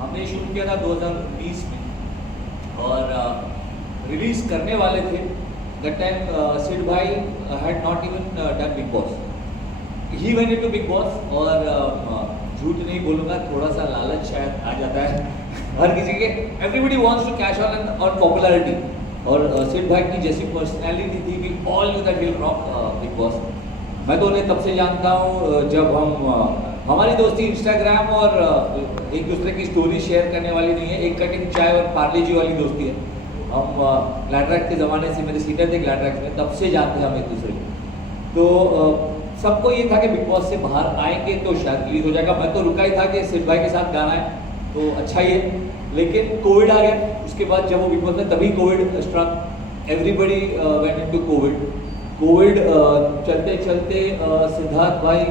हमने शूट किया था 2019 में और रिलीज करने वाले थे। दैट टाइम सिड भाई had not even done big boss, he went into big boss. और झूठ नहीं बोलूँगा, थोड़ा सा लालच शायद आ जाता है हर किसी के। Everybody wants to cash on popularity, और सिड भाई की जैसी पर्सनैलिटी थी कि all knew that he will rock Bigg Boss. मैं तो उन्हें तब से जानता हूँ जब हमारी दोस्ती इंस्टाग्राम और एक दूसरे की स्टोरी शेयर करने वाली नहीं है, एक कटिंग चाय और पार्ले जी वाली दोस्ती है। हम ग्लैडरैक्स के ज़माने से, मेरे सीटर थे ग्लैडरैक्स में, तब से जानते हैं हम एक दूसरे को। तो सबको ये था कि बिग बॉस से बाहर आएंगे तो शायद रिलीज हो जाएगा। मैं तो रुका ही था कि सिड भाई के साथ गाना है तो अच्छा ही है, लेकिन कोविड आ गया। उसके बाद जब वो बिग बॉस में, तभी Covid struck, everybody went into Covid चलते चलते सिद्धार्थ भाई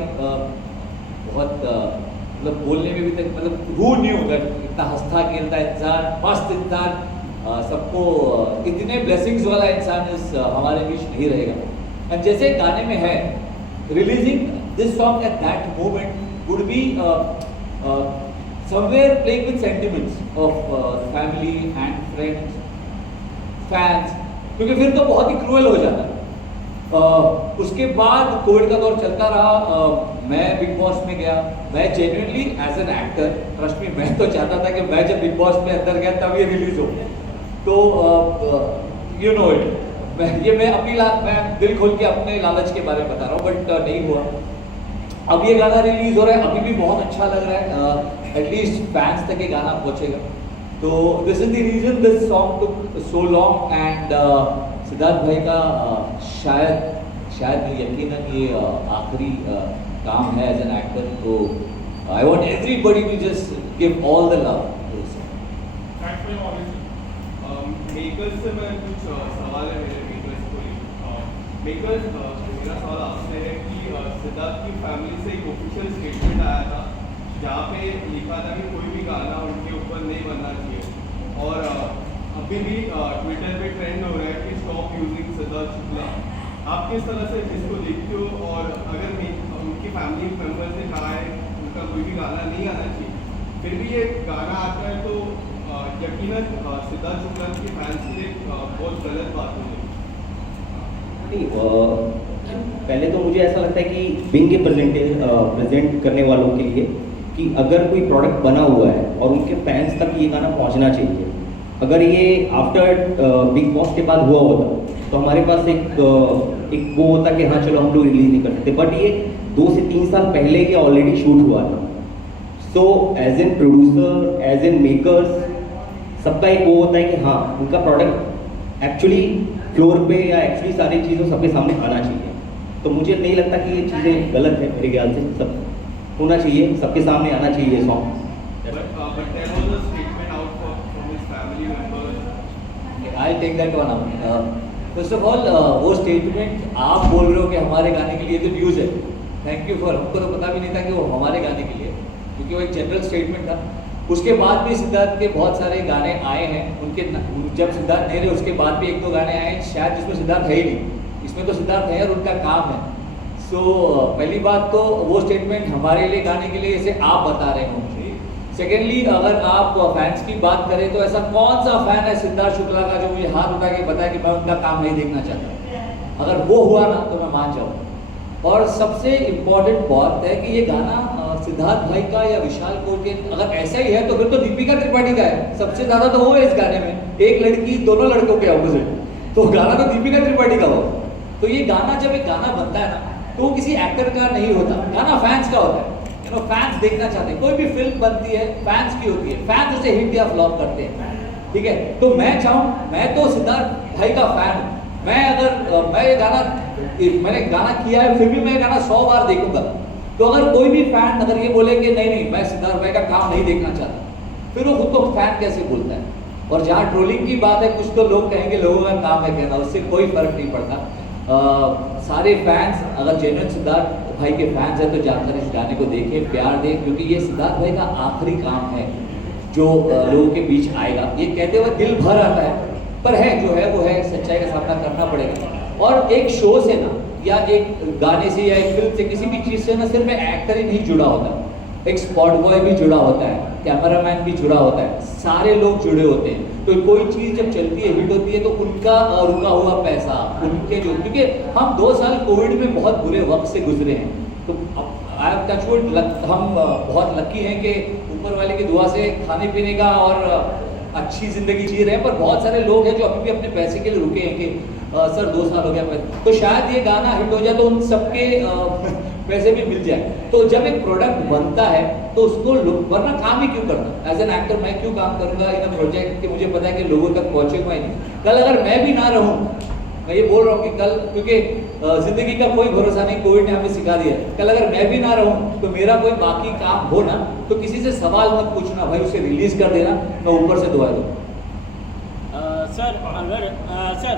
बहुत मतलब बोलने में भी तक, मतलब हु न्यू दैट इतना हंसता खेलता इंसान, मस्त इंसान, सबको इतने ब्लेसिंग्स वाला इंसान इस हमारे बीच नहीं रहेगा। एंड जैसे गाने में है, releasing this song at that moment would be somewhere playing with sentiments of family and friends, fans, क्योंकि फिर तो बहुत ही क्रूअल हो जाता। उसके बाद कोविड का दौर चलता रहा, मैं बिग बॉस में गया। मैं genuinely as an actor, trust me, मैं तो चाहता था कि मैं जब बिग बॉस में अंदर गया तब ये रिलीज हो। तो यू नो इट, मैं अपनी मैं दिल खोल के अपने लालच के बारे में बता रहा हूँ, बट नहीं हुआ। अब ये गाना रिलीज हो रहा है, अभी भी बहुत अच्छा लग रहा है, एटलीस्ट फैंस तक ये गाना पहुंचेगा। तो this is the reason this song took so long. And Siddharth भाई का शायद यकीनन ये आखिरी काम है एज एन एक्टर। तो I want everybody to just give all the love. Makers से मैं कुछ सवाल है मेरे मेकर्स को। मेकर्स मेरा सवाल आपसे है कि सिद्धार्थ की फैमिली से एक ऑफिशियल स्टेटमेंट आया था जहाँ पे लिखा था कि कोई भी गाना उनके ऊपर नहीं बनना चाहिए, और अभी भी ट्विटर पे ट्रेंड हो रहा है कि स्टॉप यूजिंग सिद्धार्थ शुक्ला। आप किस तरह से इसको देखते हो, और अगर उनकी फैमिली मेम्बर्स ने कहा है उनका कोई भी गाना नहीं आना चाहिए, फिर भी ये गाना आता है, तो यकीनन सिद्धार्थ शुक्ला की फैंस के लिए बहुत गलत बात होगी। पहले तो मुझे ऐसा लगता है कि बिंग के प्रेजेंट करने वालों के लिए कि अगर कोई प्रोडक्ट बना हुआ है और उनके फैंस तक ये गाना पहुंचना चाहिए। अगर ये आफ्टर बिग बॉस के बाद हुआ होता तो हमारे पास एक वो होता कि हाँ चलो हम लोग रिलीज नहीं कर सकते, बट ये 2 से 3 साल पहले ये ऑलरेडी शूट हुआ था। So as an producer, as an makers, सबका एक वो होता है कि हाँ उनका प्रोडक्ट एक्चुअली फ्लोर पे या एक्चुअली सारी चीज़ों सबके सामने आना चाहिए। तो मुझे नहीं लगता कि ये चीज़ें गलत है, मेरे ख्याल से सब होना चाहिए, सबके सामने आना चाहिए ये song. I'll take that one up. First of all, वो स्टेटमेंट आप बोल रहे हो कि हमारे गाने के लिए तो न्यूज़ है, थैंक यू फॉर। हमको तो पता भी नहीं था कि वो हमारे गाने के लिए, क्योंकि वो एक जनरल स्टेटमेंट था। उसके बाद भी सिद्धार्थ के बहुत सारे गाने आए हैं, उनके जब सिद्धार्थ नहीं रहे उसके बाद भी 1-2 गाने आए शायद जिसमें सिद्धार्थ है ही नहीं, इसमें तो सिद्धार्थ है और उनका काम है। सो पहली बात तो वो स्टेटमेंट हमारे लिए गाने के लिए जैसे आप बता रहे हो। सेकेंडली, अगर आप फैंस की बात करें तो ऐसा कौन सा फैन है सिद्धार्थ शुक्ला का जो मुझे हाथ उठा के बताया कि मैं उनका काम नहीं देखना चाहता? अगर वो हुआ ना तो मैं मान जाऊँ। और सबसे इम्पोर्टेंट बात है कि ये गाना सिद्धार्थ भाई का या विशाल कोर के, अगर ऐसा ही है तो फिर तो दीपिका त्रिपाठी का है। सबसे ज़्यादा तो वो है इस गाने में, एक लड़की दोनों लड़कों के ऑपोजिट, तो गाना तो दीपिका त्रिपाठी का हो। तो ये गाना जब एक गाना बनता है ना तो वो किसी एक्टर का नहीं होता, गाना फैंस का होता है। फैंस देखना चाहते हैं, कोई भी फिल्म बनती है फैंस की होती है, फैंस उसे हिट या फ्लॉप करते हैं, ठीक है। तो मैं चाहूँ, मैं तो सिद्धार्थ भाई का फैन हूँ। मैं अगर मैंने गाना किया है फिर भी मैं गाना 100 बार देखूंगा। तो अगर कोई भी फैन अगर ये बोले कि नहीं मैं सिद्धार्थ भाई का काम नहीं देखना चाहता, फिर वो खुद को फैन कैसे बोलता है? और जहाँ ट्रोलिंग की बात है, कुछ तो लोग कहेंगे लोगों का काम है कहना, उससे कोई फर्क नहीं पड़ता। सारे फैंस अगर जेन्युइन सिद्धार्थ भाई के फैंस हैं तो जाकर इस गाने को देखें, प्यार दें, क्योंकि ये सिद्धार्थ भाई का आखिरी काम है जो लोगों के बीच आएगा। ये कहते हुए दिल भर आता है, पर है जो है वो है, सच्चाई का सामना करना पड़ेगा। और एक शो से ना या एक गाने से या एक फिल्म से, किसी भी चीज़ से ना सिर्फ एक्टर ही नहीं जुड़ा होता, एक स्पॉट बॉय भी जुड़ा होता है, कैमरामैन भी जुड़ा होता है, सारे लोग जुड़े होते हैं। तो कोई चीज़ जब चलती है, हिट होती है, तो उनका रुका हुआ पैसा, उनके जो, क्योंकि हम 2 साल कोविड में बहुत बुरे वक्त से गुजरे हैं, तो आई एम टचवुड, हम बहुत लकी हैं कि ऊपर वाले की दुआ से खाने पीने का और अच्छी ज़िंदगी जी रहे हैं। पर बहुत सारे लोग हैं जो अभी भी अपने पैसे के लिए रुके हैं कि सर 2 साल हो गया, तो शायद ये गाना हिट हो जाए तो उन सबके पैसे भी मिल जाए। तो जब एक प्रोडक्ट बनता है तो उसको वरना काम ही क्यों करना। एज एन एक्टर मैं क्यों काम करूंगा इन अ प्रोजेक्ट कि मुझे पता है कि लोगों तक पहुंचेगा ही नहीं। कल अगर मैं भी ना रहूं, मैं ये बोल रहा हूँ कि कल, क्योंकि जिंदगी का कोई भरोसा नहीं, कोविड ने हमें सिखा दिया, कल अगर मैं भी ना रहूं तो मेरा कोई बाकी काम हो ना, तो किसी से सवाल मत पूछना भाई, उसे रिलीज कर देना, मैं ऊपर से दुआ दूँ। सर अगर सर